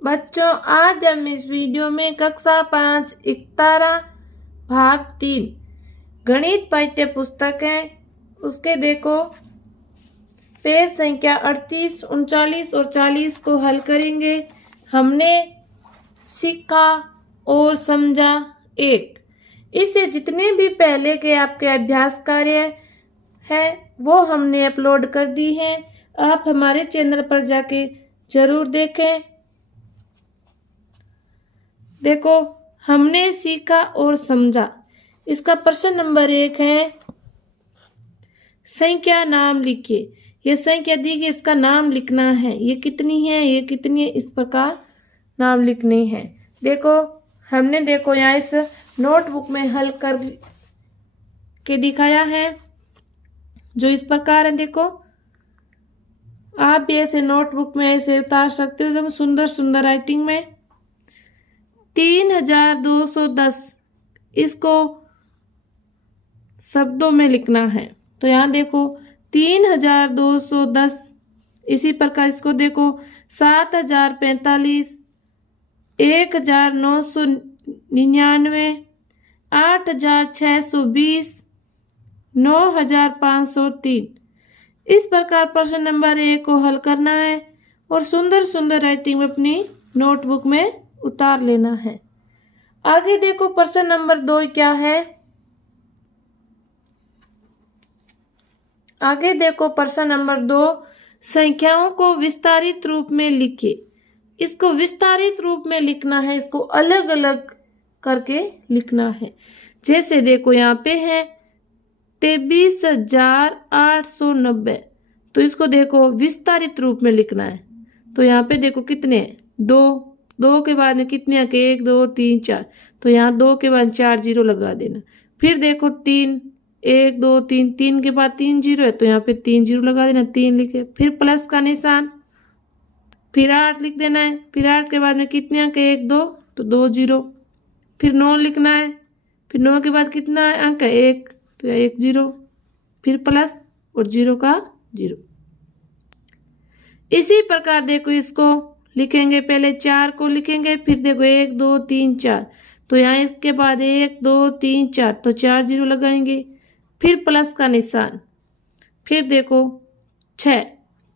बच्चों, आज हम इस वीडियो में कक्षा 5 इकतारा भाग 3 गणित पाठ्य पुस्तक है उसके देखो पेज संख्या 38, 39 और 40 को हल करेंगे। हमने सीखा और समझा एक। इससे जितने भी पहले के आपके अभ्यास कार्य है वो हमने अपलोड कर दी हैं। आप हमारे चैनल पर जाके जरूर देखें। देखो, हमने सीखा और समझा। इसका प्रश्न नंबर 1 है, संख्या नाम लिखिए। ये संख्या दी गई, इसका नाम लिखना है। ये कितनी है, ये कितनी है, इस प्रकार नाम लिखने हैं। देखो, हमने देखो यहाँ इस नोटबुक में हल कर के दिखाया है जो इस प्रकार है। देखो, आप भी ऐसे नोटबुक में ऐसे उतार सकते हो एकदम सुंदर सुंदर राइटिंग में। 3210 इसको शब्दों में लिखना है। तो यहाँ देखो 3210, इसी प्रकार इसको देखो 7045, 1999, 8620, 9503। इस प्रकार प्रश्न नंबर 1 को हल करना है और सुंदर सुंदर राइटिंग में अपनी नोटबुक में उतार लेना है। आगे देखो प्रश्न नंबर 2 क्या है। आगे देखो प्रश्न नंबर 2, संख्याओं को विस्तारित रूप में लिखिए। इसको विस्तारित रूप में लिखना है, इसको अलग अलग करके लिखना है। जैसे देखो यहाँ पे है 23,890, तो इसको देखो विस्तारित रूप में लिखना है। तो यहाँ पे देखो कितने हैं, 2 के बाद में कितने हैं, 1 2 3 4, तो यहाँ 2 के बाद 4 जीरो लगा देना। फिर देखो 3, 1 2 3, 3 के बाद 3 जीरो है, तो यहाँ पे 3 जीरो लगा देना, 3 लिखे। फिर प्लस का निशान, फिर 8 लिख देना है। फिर 8 के बाद में कितने अंक, 1 2, तो 2 जीरो। फिर 9 लिखना है। फिर 9 के बाद कितना अंक है, 1, तो 1 जीरो। फिर प्लस और जीरो का जीरो। इसी प्रकार देखो इसको लिखेंगे, पहले 4 को लिखेंगे, फिर देखो 1 2 3 4, तो यहाँ इसके बाद 1 2 3 4, तो 4 जीरो लगाएंगे। फिर प्लस का निशान। फिर देखो 6,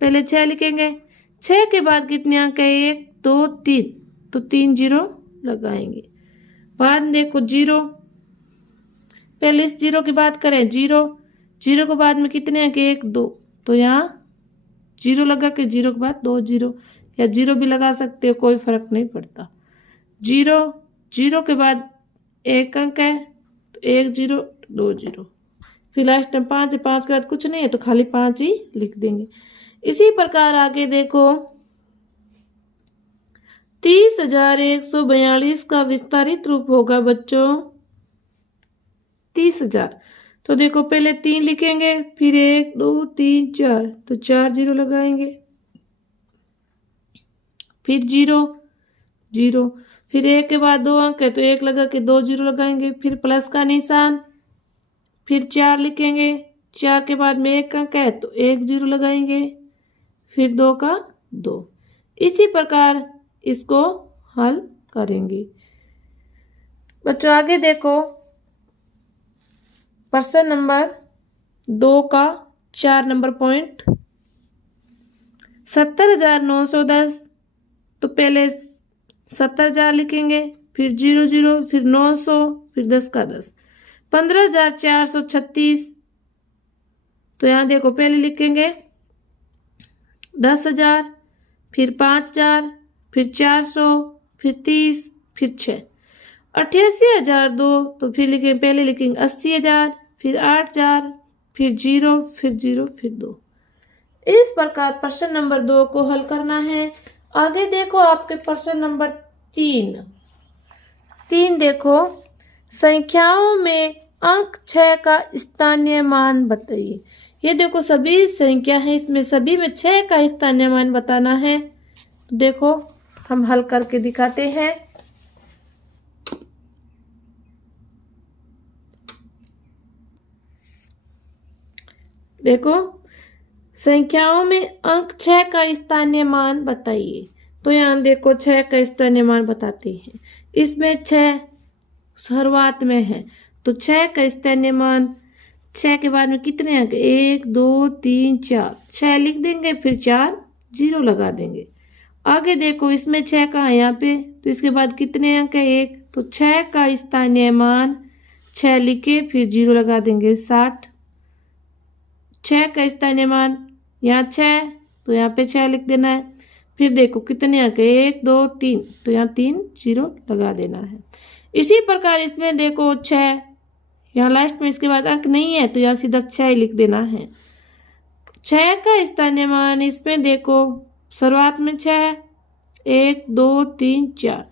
पहले 6 लिखेंगे, 6 के बाद कितने अंक है, 1 2 3, तो 3 जीरो लगाएंगे। बाद देखो 0, पहले इस जीरो की बात करें, 0 के बाद में कितने अंक, 1 2, तो यहाँ जीरो लगा के 0 के बाद 2 जीरो, या 0 भी लगा सकते हो, कोई फर्क नहीं पड़ता। 0 के बाद 1 अंक है, तो 1 जीरो 2 जीरो। फिर लास्ट में 5 है, 5 के बाद कुछ नहीं है, तो खाली 5 ही लिख देंगे। इसी प्रकार आगे देखो 30,142 का विस्तारित रूप होगा बच्चों 30,000। तो देखो पहले 3 लिखेंगे, फिर 1 2 3 4, तो 4 जीरो लगाएंगे। फिर 0, फिर 1 के बाद 2 अंक है, तो 1 लगा के 2 जीरो लगाएंगे। फिर प्लस का निशान, फिर 4 लिखेंगे, 4 के बाद में 1 अंक है, तो 1 जीरो लगाएंगे। फिर 2 का 2। इसी प्रकार इसको हल करेंगे। बच्चों आगे देखो प्रश्न नंबर 2 का 4 नंबर पॉइंट, 70,910, तो पहले 70,000 लिखेंगे, फिर 0 0, फिर 900, फिर 10 का 10, 15,436, तो यहाँ देखो पहले लिखेंगे 10,000, फिर 5,000, फिर 400, फिर 30, फिर 6, 88,002, तो फिर लिखेंगे, पहले लिखेंगे 80,000, फिर 8,000, फिर 0, फिर 0, फिर 2। इस प्रकार प्रश्न नंबर 2 को हल करना है। आगे देखो आपके प्रश्न नंबर 3 देखो, संख्याओं में अंक 6 का स्थानीय मान बताइए। ये देखो सभी संख्या है, इसमें सभी में 6 का स्थानीय मान बताना है। देखो हम हल करके दिखाते हैं। देखो संख्याओं में अंक 6 का स्थानीय मान बताइए। तो यहाँ देखो 6 का स्थानीयमान बताते हैं। इसमें 6 शुरुआत में है, तो 6 का स्थानीयमान 6 के बाद में कितने अंक, 1 2 3 4, 6 लिख देंगे, फिर 4 जीरो लगा देंगे। आगे देखो इसमें 6 का है यहाँ पे, तो इसके बाद कितने अंक है, 1, तो 6 का स्थानीयमान 6 लिखे, फिर जीरो लगा देंगे, 60। 6 का स्थानीयमान यहाँ 6, तो यहाँ पे 6 लिख देना है। फिर देखो कितने अंक है, 1 2 3, तो यहाँ 3 जीरो लगा देना है। इसी प्रकार इसमें देखो 6, यहाँ लास्ट में इसके बाद अंक नहीं है, तो यहाँ सीधा 6 ही लिख देना है। 6 का स्थानीयमान इसमें देखो शुरुआत में 6 है, 1 2 3 4,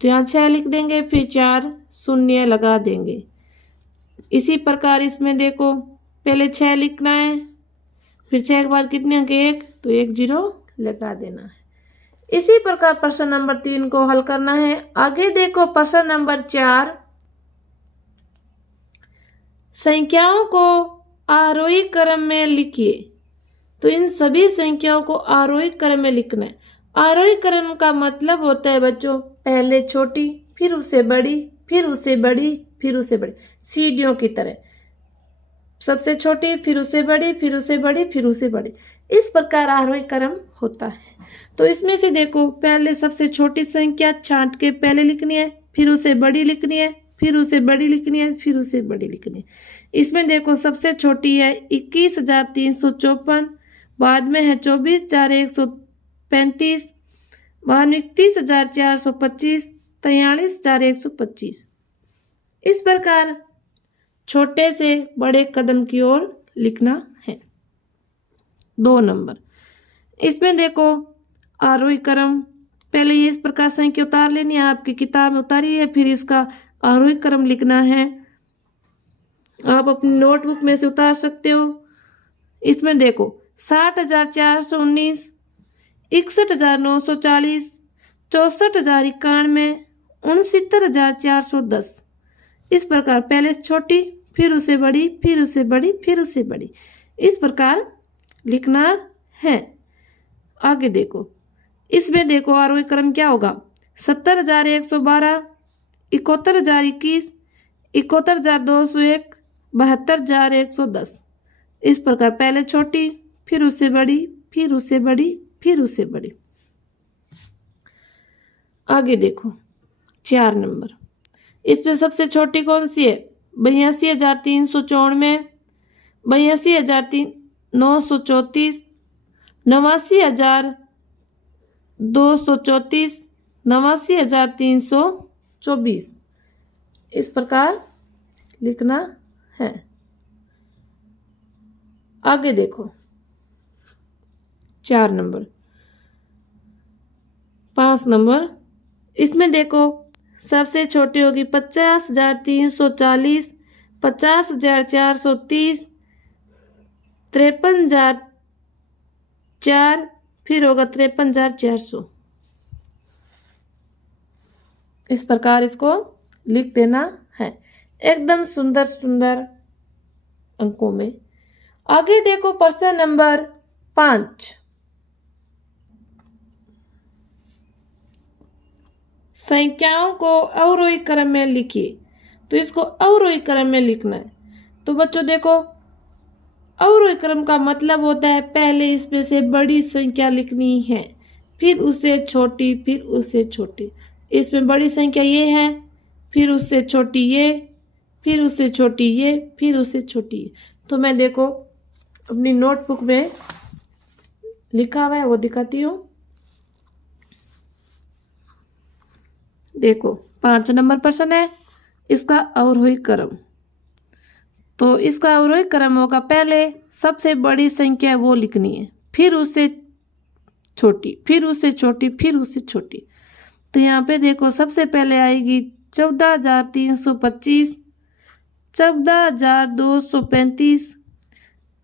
तो यहाँ 6 लिख देंगे, फिर 4 शून्य लगा देंगे। इसी प्रकार इसमें देखो पहले 6 लिखना है, फिर 6 के बाद कितने अंक, 1, तो 1 जीरो लगा देना है। इसी प्रकार प्रश्न नंबर 3 को हल करना है। आगे देखो प्रश्न नंबर 4, संख्याओं को आरोही क्रम में लिखिए। तो इन सभी संख्याओं को आरोही क्रम में लिखना है। आरोही क्रम का मतलब होता है बच्चों, पहले छोटी, फिर उसे बड़ी, फिर उसे बड़ी, फिर उसे बड़ी, सीढ़ियों की तरह। सबसे छोटी, फिर उसे बड़ी, फिर उसे बड़ी, फिर उसे बड़ी, इस प्रकार आरोही क्रम होता है। तो इसमें से देखो पहले सबसे छोटी संख्या छांट के पहले लिखनी है, फिर उसे बड़ी लिखनी है, फिर उसे बड़ी लिखनी है, फिर उसे बड़ी लिखनी है। इसमें देखो सबसे छोटी है 21,354, बाद में है 24,135, बाद में 31,425, 43,125। इस प्रकार छोटे से बड़े कदम की ओर लिखना है। 2 नंबर, इसमें देखो आरोही क्रम, पहले ये इस प्रकार संख्या उतार लेनी है, आपकी किताब में उतारी है, फिर इसका आरोही क्रम लिखना है। आप अपनी नोटबुक में से उतार सकते हो। इसमें देखो 60,419, 61,940, 64,091, 69,410। इस प्रकार पहले छोटी, फिर उसे बड़ी, फिर उसे बड़ी, फिर उसे बड़ी, इस प्रकार लिखना है। आगे देखो इसमें देखो आरोही क्रम क्या होगा, 70,112, 71,021, 71,201, 72,110। इस प्रकार पहले छोटी, फिर उससे बड़ी, फिर उससे बड़ी, फिर उससे बड़ी। आगे देखो 4 नंबर, इसमें सबसे छोटी कौन सी है, 82,394, 82,934, 89,234, 89,324। इस प्रकार लिखना है। आगे देखो 4 नंबर, 5 नंबर, इसमें देखो सबसे छोटी होगी 50,340, 50,430, 53,004, फिर होगा 53,400। इस प्रकार इसको लिख देना है एकदम सुंदर सुंदर अंकों में। आगे देखो प्रश्न नंबर 5, संख्याओं को अवरोही क्रम में लिखिए। तो इसको अवरोही क्रम में लिखना है। तो बच्चों देखो अवरोही क्रम का मतलब होता है पहले इसमें से बड़ी संख्या लिखनी है, फिर उससे छोटी, फिर उससे छोटी। इसमें बड़ी संख्या ये है, फिर उससे छोटी ये, फिर उससे छोटी ये, फिर उससे छोटी ये। तो मैं देखो अपनी नोटबुक में लिखा हुआ है वो दिखाती हूँ। देखो 5 नंबर प्रश्न है, इसका अवरोही क्रम। तो इसका अवरोही क्रम होगा पहले सबसे बड़ी संख्या वो लिखनी है, फिर उससे छोटी, फिर उससे छोटी, फिर उससे छोटी। तो यहाँ पे देखो सबसे पहले आएगी 14,325, 14,235,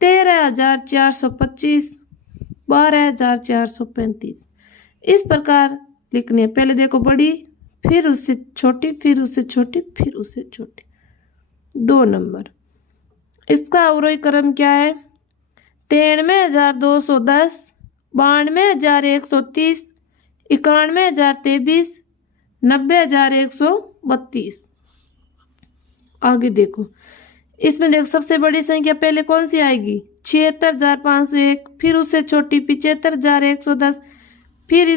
13,425, 12,435। इस प्रकार लिखनी है। पहले देखो बड़ी, फिर उससे छोटी, फिर उससे छोटी, फिर उससे छोटी। 2 नंबर, इसका अवरोही क्रम क्या है, 93,210, 92,130, 91,023, 90,132। आगे देखो, इसमें देखो सबसे बड़ी संख्या पहले कौन सी आएगी? 76,501, फिर उससे छोटी 75,110, फिर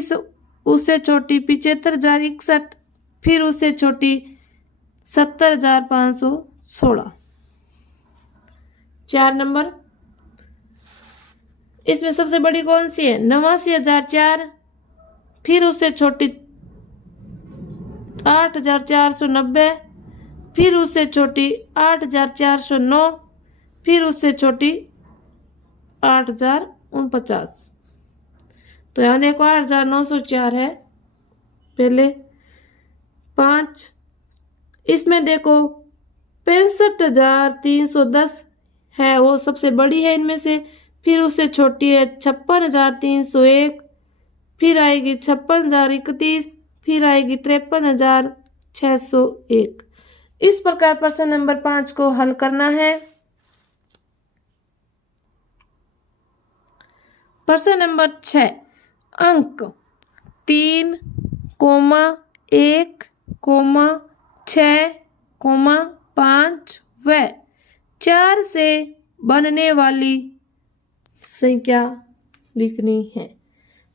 उससे छोटी 75,061, फिर उससे छोटी 70,516। 4 नंबर, इसमें सबसे बड़ी कौन सी है? 89,004, फिर उससे छोटी 8,490, फिर उससे छोटी 8,409, फिर उससे छोटी 8,049। तो यहाँ देखो 8,904 है पहले 5। इसमें देखो 65,310 है, वो सबसे बड़ी है इनमें से। फिर उससे छोटी है 56,301, फिर आएगी 56,031, फिर आएगी 53,601। इस प्रकार प्रश्न नंबर 5 को हल करना है। प्रश्न नंबर 6, अंक 3, 1, 6, 5 व 4 से बनने वाली संख्या लिखनी है।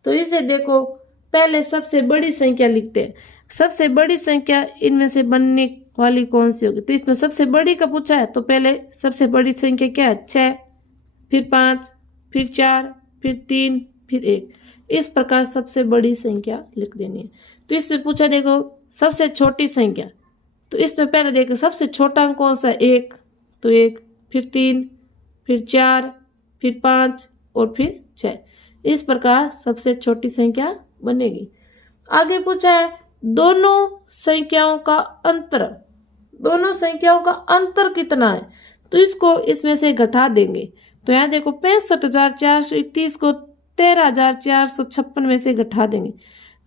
तो इसे देखो, पहले सबसे बड़ी संख्या लिखते हैं। सबसे बड़ी संख्या इनमें से बनने वाली कौन सी होगी? तो इसमें सबसे बड़ी का पूछा है, तो पहले सबसे बड़ी संख्या क्या है? 6, फिर 5, फिर 4, फिर 3, फिर 1। इस प्रकार सबसे बड़ी संख्या लिख देनी है। तो इसमें पूछा देखो सबसे छोटी संख्या, तो इसमें पहले देखो सबसे छोटा अंक कौन सा है? 1, तो 1, फिर 3, फिर 4, फिर 5 और फिर 6। इस प्रकार सबसे छोटी संख्या बनेगी। आगे पूछा है दोनों संख्याओं का अंतर। दोनों संख्याओं का अंतर कितना है? तो इसको इसमें से घटा देंगे। तो यहाँ देखो 65,431 को 13,456 में से घटा देंगे।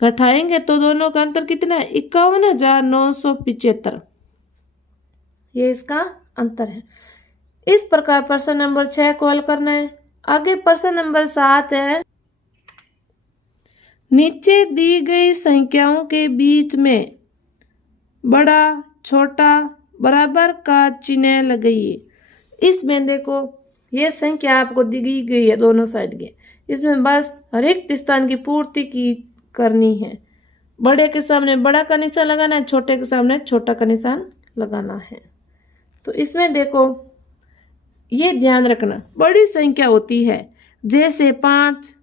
घटाएंगे तो दोनों का अंतर कितना है? 51,975। ये इसका अंतर है। इस प्रकार प्रश्न नंबर 6 को हल करना है। आगे प्रश्न नंबर 7 है, नीचे दी गई संख्याओं के बीच में बड़ा, छोटा, बराबर का चिन्ह लगाइए। इसमें देखो ये संख्या आपको दी गई है दोनों साइड के। इसमें बस हर एक स्थान की पूर्ति की करनी है। बड़े के सामने बड़ा का निशान लगाना है, छोटे के सामने छोटा का निशान लगाना है। तो इसमें देखो ये ध्यान रखना, बड़ी संख्या होती है जैसे 5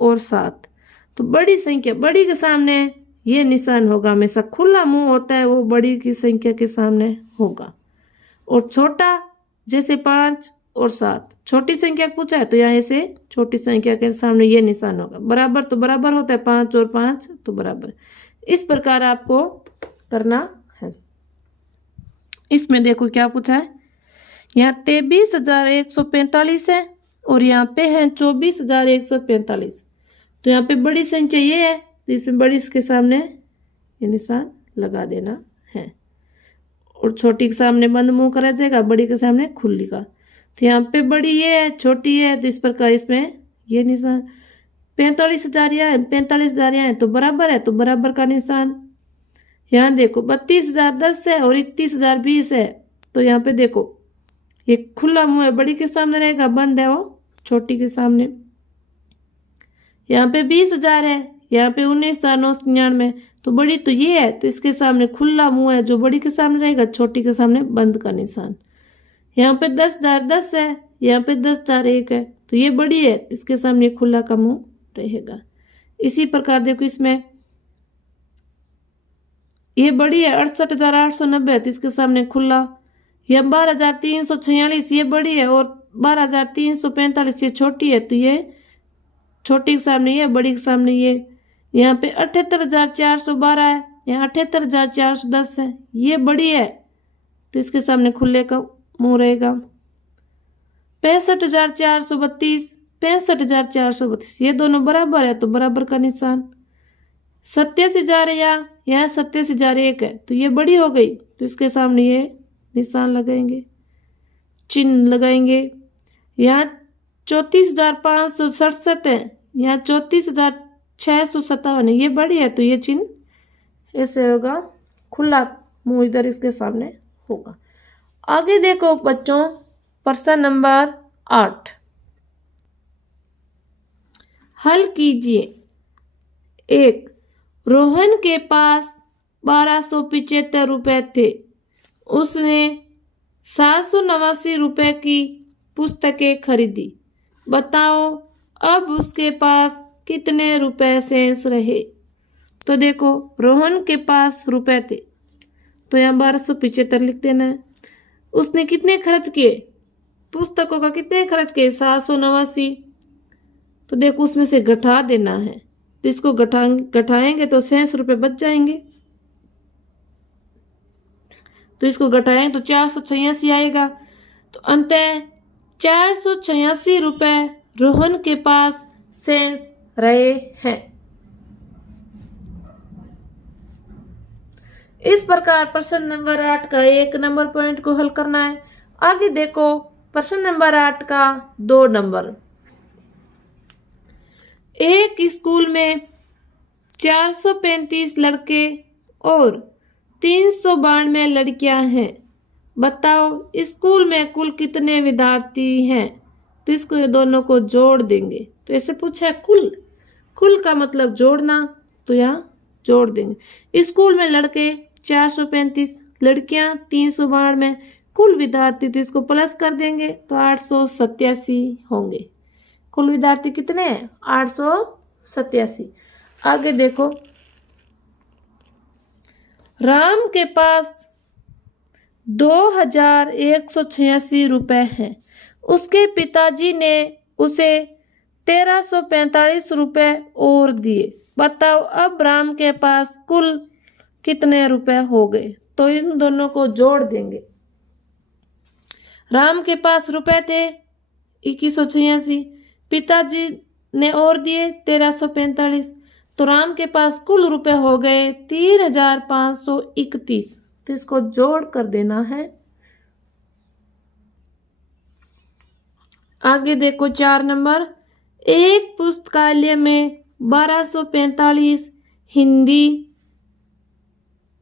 और 7, तो बड़ी संख्या, बड़ी के सामने ये निशान होगा, हमेशा खुला मुंह होता है वो बड़ी की संख्या के सामने होगा। और छोटा जैसे 5 और 7, छोटी संख्या पूछा है तो यहाँ ऐसे छोटी संख्या के सामने ये निशान होगा। बराबर तो बराबर होता है, 5 और 5 तो बराबर। इस प्रकार आपको करना है। इसमें देखो क्या पूछा है, यहाँ 23,145 है और यहाँ पे है 24,145। तो यहाँ पे बड़ी संख्या ये है, तो इसमें बड़ी के सामने ये निशान लगा देना है। और छोटी के सामने बंद मुंह करा जाएगा, बड़ी के सामने खुली का। तो यहाँ पे बड़ी ये है, छोटी है, तो इस प्रकार इसमें ये निशान। 45,000 यहाँ है, 45,000 यहाँ है, तो बराबर है, तो बराबर का निशान। यहाँ देखो 32,010 है और 31,020 है, तो यहाँ पे देखो ये खुला मुंह है, बड़ी के सामने रहेगा, बंद है वो छोटी के सामने। यहाँ पे 20,000 है, यहाँ पे 19,999, तो बड़ी तो ये है, तो इसके सामने खुला मुंह है, जो बड़ी के सामने रहेगा, छोटी के सामने बंद का निशान। यहाँ पे 10,010 है, यहाँ पे 10,001 है, तो ये बड़ी है, इसके सामने खुला का मुंह रहेगा। इसी प्रकार देखो इसमें ये बड़ी है 68,890 है, तो इसके सामने खुला। यह 12,346 ये बड़ी है और 12,345 ये छोटी है, तो ये छोटी के सामने ये, बड़ी के सामने ये। यहाँ पे 78,412 है, यहाँ 78,410 है, ये बड़ी है, तो इसके सामने खुले का मुंह रहेगा। 65,432, 65,432 ये दोनों बराबर है, तो बराबर का निशान। 87,000 है, यहाँ 87,001 है, तो ये बड़ी हो गई, तो इसके सामने ये निशान लगाएंगे, चिन्ह लगाएंगे। यहाँ 34,567 है, यहाँ 34,000 657 है, ये बड़ी है तो ये चिन्ह ऐसे होगा, खुला मुंह इधर इसके सामने होगा। आगे देखो बच्चों, प्रश्न नंबर 8 हल कीजिए। 1, रोहन के पास 1275 रुपए थे, उसने 789 रुपए की पुस्तकें खरीदी, बताओ अब उसके पास कितने रुपए शेष रहे। तो देखो रोहन के पास रुपए थे तो यहाँ 1275 लिख देना है। उसने कितने खर्च किए, पुस्तकों का कितने खर्च किए, 789। तो देखो उसमें से घटा देना है, तो इसको घटाएंगे तो 66 रुपए बच जाएंगे। तो इसको घटाएंगे तो 486 आएगा। तो अंततः 486 रुपए रोहन के पास शेष रहे हैं। इस प्रकार प्रश्न नंबर 8 का 1 नंबर पॉइंट को हल करना है। आगे देखो प्रश्न नंबर 8 का 2 नंबर। एक स्कूल में 435 लड़के और 392 लड़कियां हैं, बताओ स्कूल में कुल कितने विद्यार्थी हैं। तो इसको ये दोनों को जोड़ देंगे। तो ऐसे पूछा है कुल का मतलब जोड़ना, तो यहाँ जोड़ देंगे। स्कूल में लड़के 435, लड़कियां 392, कुल विद्यार्थी तो इसको प्लस कर देंगे तो 887 होंगे। कुल विद्यार्थी कितने हैं, 887। आगे देखो, राम के पास 2186 रुपए हैं, उसके पिताजी ने उसे 1345 रुपए और दिए, बताओ अब राम के पास कुल कितने रुपए हो गए। तो इन दोनों को जोड़ देंगे। राम के पास रुपए थे 2186, पिताजी ने और दिए 1345, तो राम के पास कुल रुपए हो गए 3531। तो इसको जोड़ कर देना है। आगे देखो 4 नंबर। एक पुस्तकालय में 1245 हिंदी,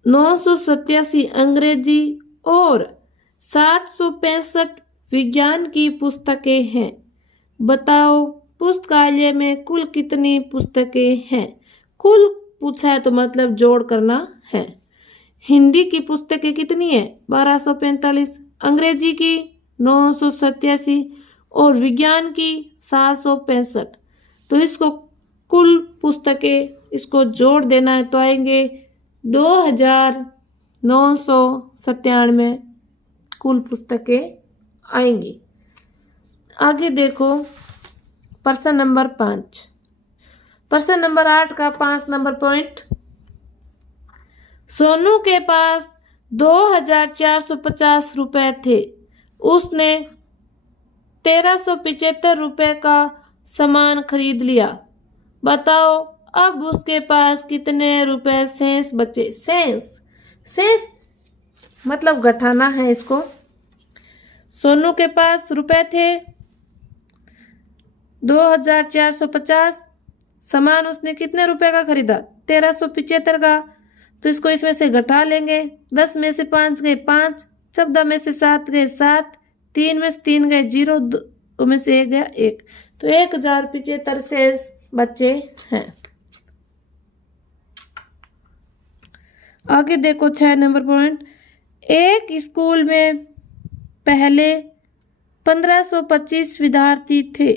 987 अंग्रेजी और 765 विज्ञान की पुस्तकें हैं, बताओ पुस्तकालय में कुल कितनी पुस्तकें हैं। कुल पूछा है तो मतलब जोड़ करना है। हिंदी की पुस्तकें कितनी है, 1245, अंग्रेजी की 987 और विज्ञान की 765। तो इसको कुल पुस्तकें इसको जोड़ देना है तो आएंगे 2997 कुल पुस्तकें आएंगी। आगे देखो प्रश्न नंबर 5। प्रश्न नंबर 8 का 5 नंबर पॉइंट। सोनू के पास 2450 रुपए थे, उसने 1375 रुपए का सामान खरीद लिया, बताओ अब उसके पास कितने रुपए शेष बचे। शेष मतलब घटाना है इसको। सोनू के पास रुपए थे 2450, सामान उसने कितने रुपए का खरीदा, 1375 का। तो इसको इसमें से घटा लेंगे। 10 में से 5 गए 5, 14 में से 7 गए 7, 3 में से 3 गए 0, 2 में से 1 गया 1। तो 1075 शेष बचे हैं। आगे देखो 6 नंबर पॉइंट। एक स्कूल में पहले 1525 विद्यार्थी थे,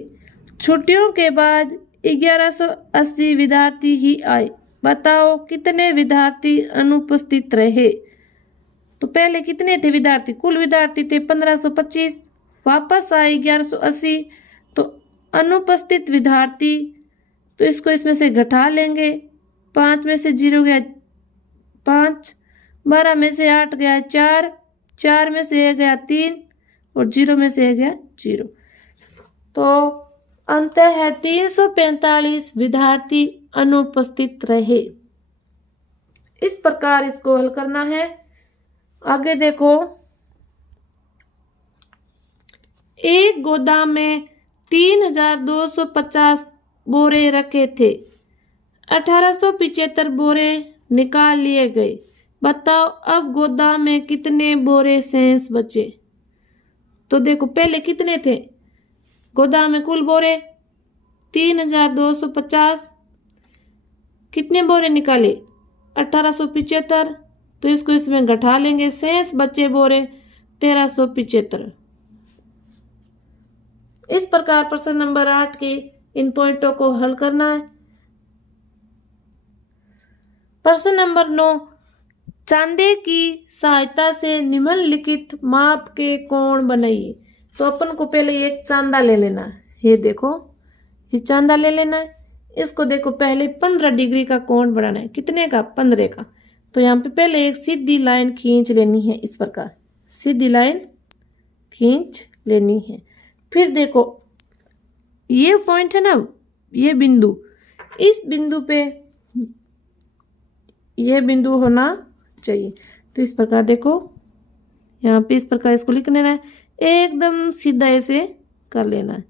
छुट्टियों के बाद 1180 विद्यार्थी ही आए, बताओ कितने विद्यार्थी अनुपस्थित रहे। तो पहले कितने थे विद्यार्थी, कुल विद्यार्थी थे 1525, वापस आए 1180, तो अनुपस्थित विद्यार्थी तो इसको इसमें से घटा लेंगे। 5 में से 0 गया 5, 12 में से 8 गया 4, 4 में से 1 गया 3 और 0 में से 1 गया 0। तो अंत है 345 विद्यार्थी अनुपस्थित रहे। इस प्रकार इसको हल करना है। आगे देखो, एक गोदाम में 3250 बोरे रखे थे, 1875 बोरे निकाल लिए गए। बताओ अब गोदाम में कितने बोरे शेष बचे। तो देखो पहले कितने थे गोदाम में कुल बोरे 3250। कितने बोरे निकाले 1875, तो इसको इसमें घटा लेंगे, शेष बचे बोरे 1375। इस प्रकार प्रश्न नंबर 8 के इन पॉइंटों को हल करना है। प्रश्न नंबर 9, चांदे की सहायता से निम्नलिखित माप के कोण बनाइए। तो अपन को पहले एक चांदा ले लेना है। ये देखो ये चांदा ले लेना है। इसको देखो पहले 15 डिग्री का कोण बनाना है। कितने का 15 का। तो यहाँ पे पहले एक सीधी लाइन खींच लेनी है। इस प्रकार सीधी लाइन खींच लेनी है। फिर देखो ये पॉइंट है ना, ये बिंदु, इस बिंदु पे ये बिंदु होना चाहिए। तो इस प्रकार देखो यहाँ पे इस प्रकार इसको लिख लेना है, एकदम सीधा ऐसे कर लेना है।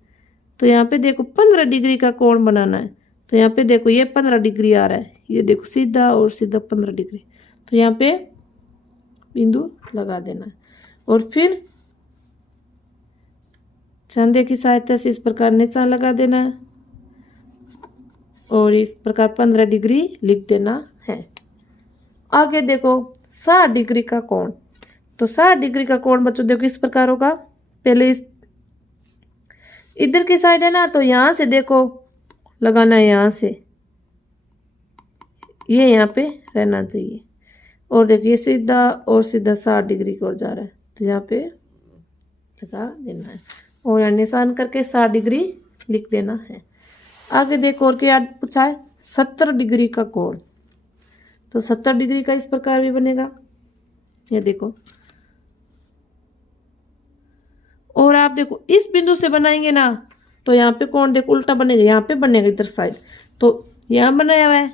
तो यहाँ पे देखो 15 डिग्री का कोण बनाना है। तो यहाँ पे देखो ये 15 डिग्री आ रहा है, ये देखो सीधा और सीधा 15 डिग्री। तो यहाँ पे बिंदु लगा देना है और फिर चांदे की सहायता से इस प्रकार निशान लगा देना है और इस प्रकार 15 डिग्री लिख देना है। आगे देखो 60 डिग्री का कोण। तो 60 डिग्री का कोण बच्चों देखो इस प्रकार होगा। पहले इस इधर की साइड है ना, तो यहाँ से देखो लगाना है, यहाँ से ये यहाँ पे रहना चाहिए और देखिए सीधा और सीधा 60 डिग्री की ओर जा रहा है। तो यहाँ पे लगा देना है और यहाँ निशान करके 60 डिग्री लिख देना है। आगे देखो और क्या पूछा है 70 डिग्री का कोण। तो 70 डिग्री का इस प्रकार भी बनेगा, ये देखो। और आप देखो इस बिंदु से बनाएंगे ना, तो यहाँ पे कोण देखो उल्टा बनेगा, यहाँ पे बनेगा इधर साइड। तो यहाँ बनाया हुआ है,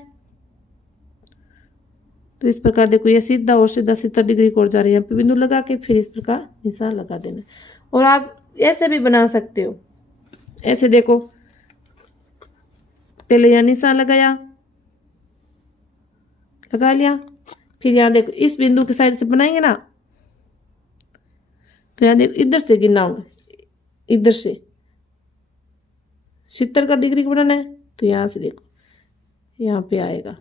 तो इस प्रकार देखो ये सीधा और सीधा 70 डिग्री को जा रही है। यहाँ पे बिंदु लगा के फिर इस प्रकार निशान लगा देना। और आप ऐसे भी बना सकते हो। ऐसे देखो पहले यहाँ निशान लगाया, लगा लिया, फिर यहाँ देखो इस बिंदु के साइड से बनाएंगे ना, तो यहाँ देखो इधर से गिनना होगा, इधर से 70 का डिग्री को बनाना है। तो यहाँ से देखो यहाँ पे आएगा,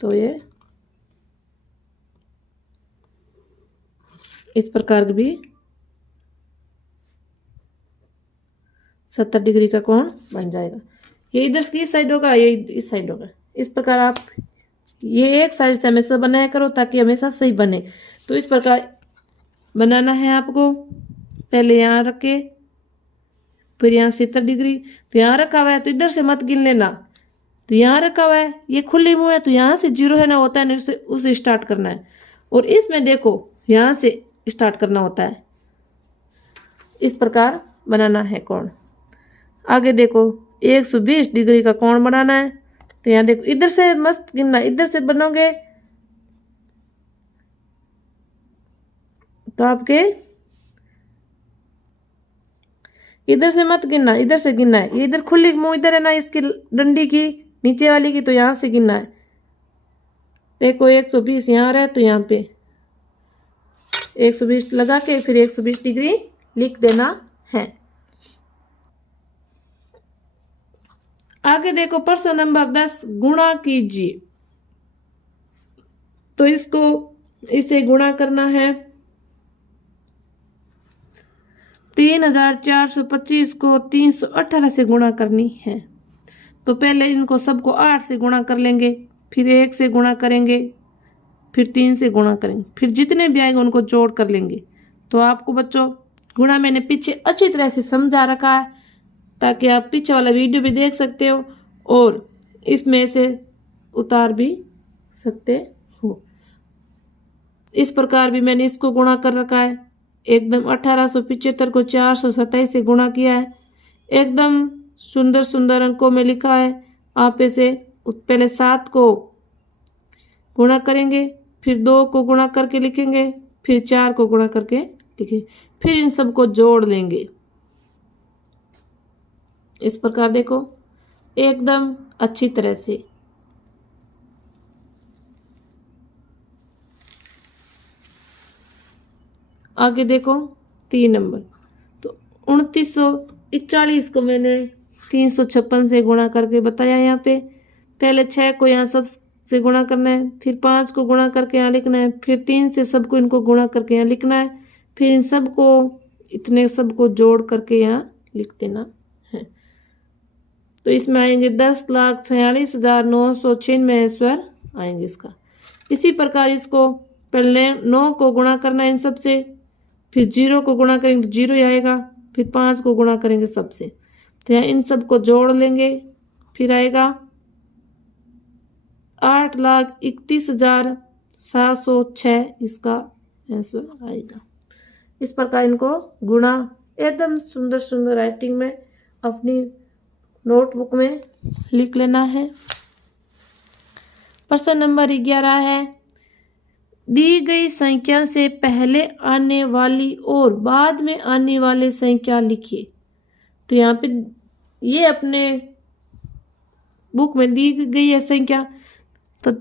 तो ये इस प्रकार भी 70 डिग्री का कोण बन जाएगा। ये इधर की साइड होगा, ये इस साइड होगा। इस प्रकार आप ये एक साइड से हमेशा बनाया करो ताकि हमेशा सही बने। तो इस प्रकार बनाना है आपको। पहले यहाँ रखे, फिर यहाँ 70 डिग्री। तो यहाँ रखा हुआ है तो इधर से मत गिन लेना। तो यहाँ रखा हुआ है, ये खुली मुँह है, तो यहाँ से 0 है ना होता है ना, उसे स्टार्ट करना है। और इसमें देखो यहाँ से स्टार्ट करना होता है। इस प्रकार बनाना है कोण। आगे देखो 120 डिग्री का कोण बनाना है। तो यहाँ देखो इधर से मस्त गिनना, इधर से बनोगे तो आपके इधर से मत गिनना, इधर से गिनना है। ये इधर खुली मुंह इधर है ना इसकी डंडी की नीचे वाली की, तो यहाँ से गिनना है। देखो 120 यहाँ आ रहा है, तो यहाँ पे 120 लगा के फिर 120 डिग्री लिख देना है। आगे देखो प्रश्न नंबर 10, गुणा कीजिए। तो इसको इसे गुणा करना है। 3425 को 318 से गुणा करनी है। तो पहले इनको सबको 8 से गुणा कर लेंगे, फिर 1 से गुणा करेंगे, फिर 3 से गुणा करेंगे, फिर जितने भी आएंगे उनको जोड़ कर लेंगे। तो आपको बच्चों गुणा मैंने पीछे अच्छी तरह से समझा रखा है ताकि आप पीछे वाला वीडियो भी देख सकते हो और इसमें से उतार भी सकते हो। इस प्रकार भी मैंने इसको गुणा कर रखा है। एकदम 1875 को 427 से गुणा किया है। एकदम सुंदर सुंदर अंकों में लिखा है। आप इसे पहले 7 को गुणा करेंगे, फिर 2 को गुणा करके लिखेंगे, फिर 4 को गुणा करके लिखेंगे, फिर इन सबको जोड़ लेंगे। इस प्रकार देखो एकदम अच्छी तरह से। आगे देखो 3 नंबर, तो 2941 को मैंने 356 से गुणा करके बताया। यहाँ पे पहले 6 को यहाँ सब से गुणा करना है, फिर 5 को गुणा करके यहाँ लिखना है, फिर 3 से सबको इनको गुणा करके यहाँ लिखना है, फिर इन सबको इतने सबको जोड़ करके यहाँ लिख देना है। तो इसमें आएंगे 10,46,996 स्वर आएंगे इसका। इसी प्रकार इसको पहले 9 को गुणा करना है इन सब से, फिर 0 को गुणा करेंगे तो 0 ही आएगा, फिर 5 को गुणा करेंगे सबसे, तो यहाँ इन सब को जोड़ लेंगे, फिर आएगा 8,31,706 इसका आंसर आएगा। इस प्रकार इनको गुणा एकदम सुंदर सुंदर राइटिंग में अपनी नोटबुक में लिख लेना है। प्रश्न नंबर 11 है, दी गई संख्या से पहले आने वाली और बाद में आने वाली संख्या लिखिए। तो यहाँ पे ये अपने बुक में दी गई है संख्या, तो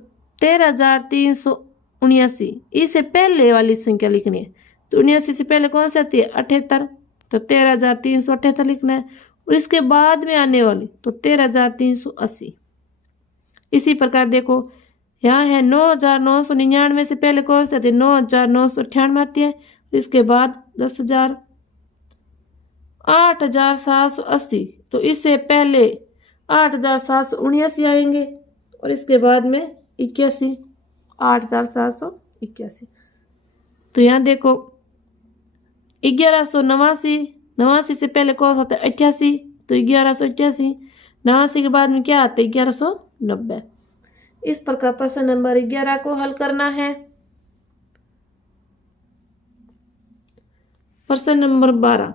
13,379 इससे पहले वाली संख्या लिखनी है। तो 79 से पहले कौन सी आती है 78, तो 13,378 लिखना है, और इसके बाद में आने वाली तो 13,380। इसी प्रकार देखो यहाँ है 9,999 से पहले कौन सी आती है 9,998 आती है, इसके बाद 10,000, 8,780 तो इससे पहले 8,779 आएंगे, और इसके बाद में 81, 8,781। तो यहाँ देखो 1189 से पहले कौन सा आता है 88, तो 1188, 89 के बाद में क्या आता है 1190। इस प्रकार प्रश्न नंबर 11 को हल करना है। प्रश्न नंबर 12,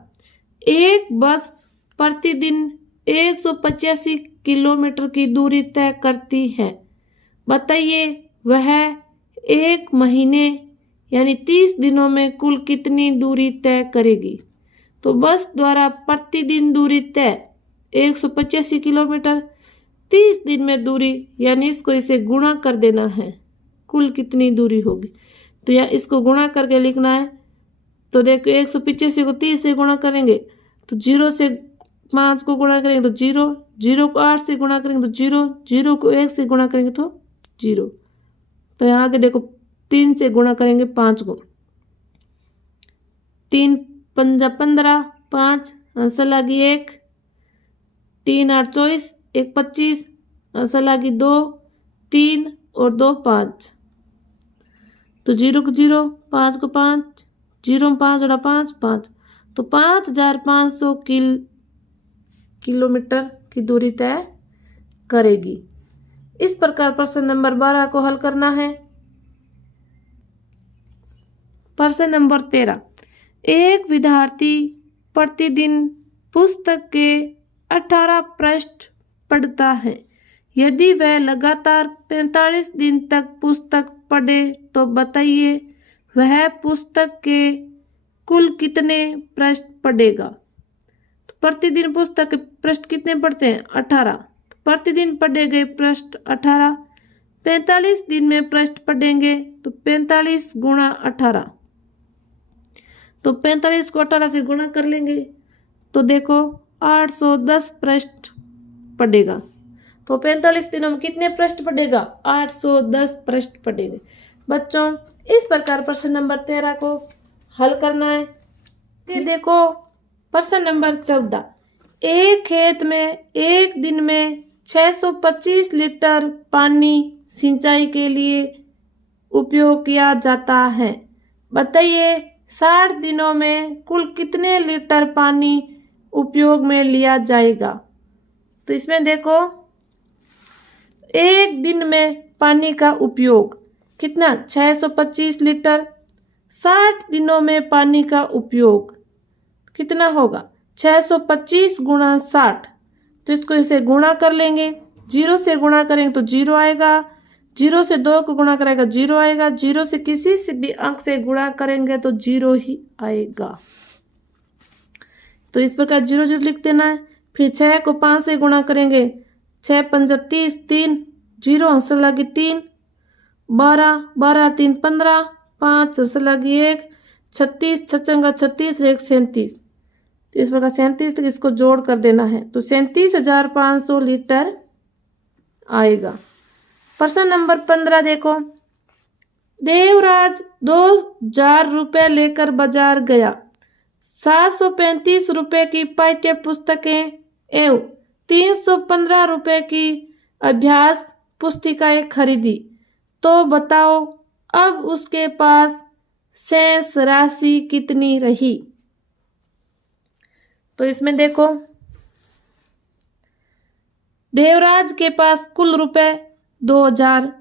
एक बस प्रतिदिन 185 किलोमीटर की दूरी तय करती है, बताइए वह एक महीने यानी 30 दिनों में कुल कितनी दूरी तय करेगी। तो बस द्वारा प्रतिदिन दूरी तय 185 किलोमीटर, 30 दिन में दूरी यानी इसको इसे गुणा कर देना है, कुल कितनी दूरी होगी। तो यहाँ इसको गुणा करके लिखना है। तो देखो 185 को 30 से गुणा करेंगे तो 0 से 5 को गुणा करेंगे तो 0, 0 को 8 से गुणा करेंगे तो 0, 0 को 1 से गुणा करेंगे तो 0। तो यहाँ आगे देखो 3 से गुणा करेंगे 5 को, 3 पंजा 15, 5 आंसर लगी 1, 3 8 24, 1 25 आंसर लगी 2, 3 और 2 5। तो 0 को 0, 5 को 5, 0 में 5 जोड़ा 5, 5, तो 5,500 किलोमीटर की दूरी तय करेगी। इस प्रकार प्रश्न नंबर 12 को हल करना है। प्रश्न नंबर 13, एक विद्यार्थी प्रतिदिन पुस्तक के 18 पृष्ठ पढ़ता है, यदि वह लगातार 45 दिन तक पुस्तक पढ़े तो बताइए वह पुस्तक के कुल कितने पृष्ठ पढ़ेगा। तो प्रतिदिन पुस्तक के पृष्ठ कितने पढ़ते हैं 18, तो प्रतिदिन पढ़े गए पृष्ठ 18, 45 दिन में पृष्ठ पढ़ेंगे तो 45 गुणा 18, तो 45 को 18 से गुणा कर लेंगे तो देखो 810 पृष्ठ पढ़ेगा। तो 45 दिनों में कितने पृष्ठ पढ़ेगा 810 पृष्ठ पढ़ेंगे। बच्चों इस प्रकार प्रश्न नंबर 13 को हल करना है। फिर देखो प्रश्न नंबर 14, एक खेत में एक दिन में 625 लीटर पानी सिंचाई के लिए उपयोग किया जाता है, बताइए 60 दिनों में कुल कितने लीटर पानी उपयोग में लिया जाएगा। तो इसमें देखो एक दिन में पानी का उपयोग कितना 625 लीटर, 60 दिनों में पानी का उपयोग कितना होगा 625 गुणा 60, तो इसको इसे गुणा कर लेंगे, 0 से गुणा करेंगे तो 0 आएगा, 0 से 2 को गुणा करेगा 0 आएगा, 0 से किसी से भी अंक से गुणा करेंगे तो 0 ही आएगा। तो इस प्रकार 0 0 लिख देना है। फिर 6 को 5 से गुणा करेंगे 6 पंजा 30, 3 जीरो हंसर लगी 3, 12 12 3 15, 5 हंसर लगी 1, 36 छचंगा 36 1 37। तो इस प्रकार 37 तक इसको जोड़ कर देना है तो 37,500 लीटर आएगा। प्रश्न नंबर 15 देखो, देवराज 2,000 रुपये लेकर बाजार गया। 735 रुपये की पाठ्य पुस्तकें एवं 315 रुपये की अभ्यास पुस्तिकाएं खरीदी, तो बताओ अब उसके पास शेष राशि कितनी रही। तो इसमें देखो देवराज के पास कुल रुपए 2,000,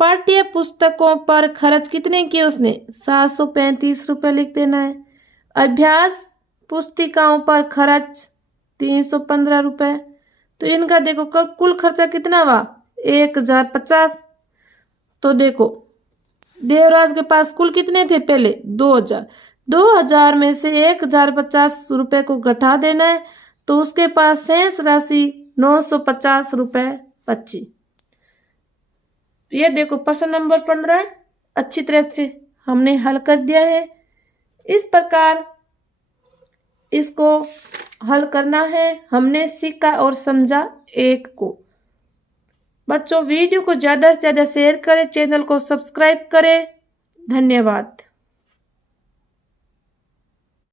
पाठ्य पुस्तकों पर खर्च कितने किए उसने 735 रुपये लिख देना है। अभ्यास पुस्तिकाओं पर खर्च 315 रुपये। तो इनका देखो कुल खर्चा कितना हुआ 1,050। तो देखो देवराज के पास कुल कितने थे पहले 2,000, 2,000 में से 1,050 रुपये को घटा देना है तो उसके पास शेष राशि 950 रुपये बची। ये देखो प्रश्न नंबर 15 अच्छी तरह से हमने हल कर दिया है। इस प्रकार इसको हल करना है। हमने सीखा और समझा एक को। बच्चों वीडियो को ज़्यादा से ज़्यादा शेयर करें, चैनल को सब्सक्राइब करें। धन्यवाद।